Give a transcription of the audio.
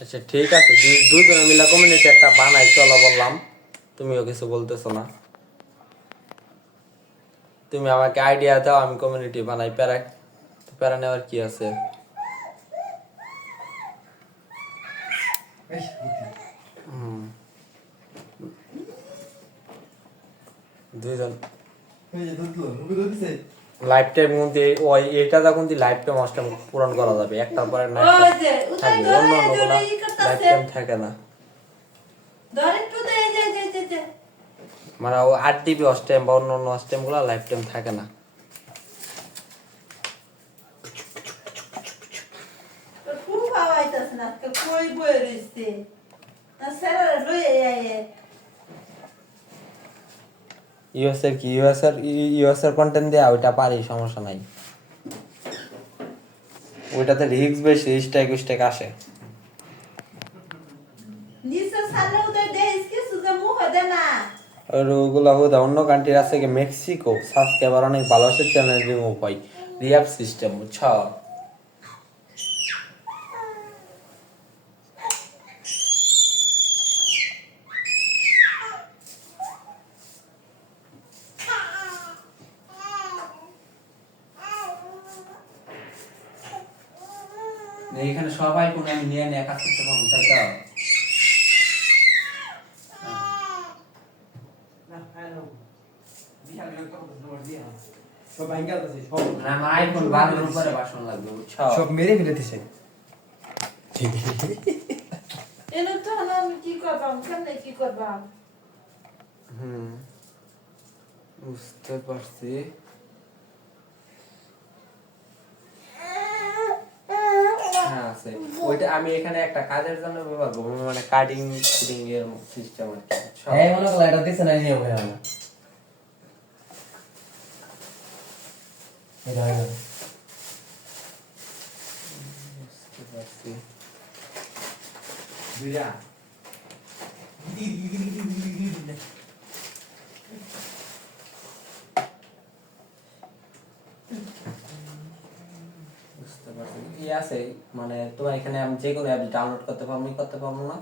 আচ্ছা ঠিক আছে, দুজনে মিলে কমিউনিটি একটা বানাই চলো বললাম, তুমিও কিছু বলতেছো না। তুমি আমাকে আইডিয়া দাও, আমি কমিউনিটি বানাই। প্যারা প্যারা নেওয়ার কি আছে? হুম, দুইজন লাইফ টাইম মধ্যে ওই এটা যখন লাইফ টাইম অষ্টম পূরণ করা যাবে, একটার পরে না থাকবে, অন্য অন্যগুলা লাইফ টাইম থাকে না। মানে ও 8 GB অষ্টম বা অন্য অন্য অষ্টম গুলা লাইফ টাইম থাকে না। ইউএস এর কি, ইউএস এর কন্টেন্ট দেয়া ওইটা পারি, সমস্যা নাই। ওইটাতে রিস্ক বেশি, স্ট্যাক আসে। আর ওগুলা বোধহয় অন্য কান্ট্রির আছে কি, মেক্সিকো সাবস্ক্রাইবার অনেক ভালো আছে, চ্যানেল রিমুভ হয়, রিঅ্যাপ সিস্টেম, বুঝছ? এইখানে সবাই কোন আমি নিয়ে নিয়ে কাজ করতে পারবো, তাই তো? আমার আইফোন 12 উপরে বাসন লাগবে, বুঝছো? সব মেরে মেরে দিছে। বুঝতে পারছি। হ্যাঁ আছে। ওইটা আমি এখানে একটা কাজের জন্য ব্যবহার করবো, মানে কাটিং কুটিং এর সিস্টেম আর কি। এই মনে করলা এটা দিছে না নিয়ে ভাই আমার। এটা হয় না। বুঝতে পারছি। বিরা। বুঝতে পারছি। কি আছে মানে তোমার এখানে আমি যে কোনো অ্যাপ ডাউনলোড করতে পারবো না?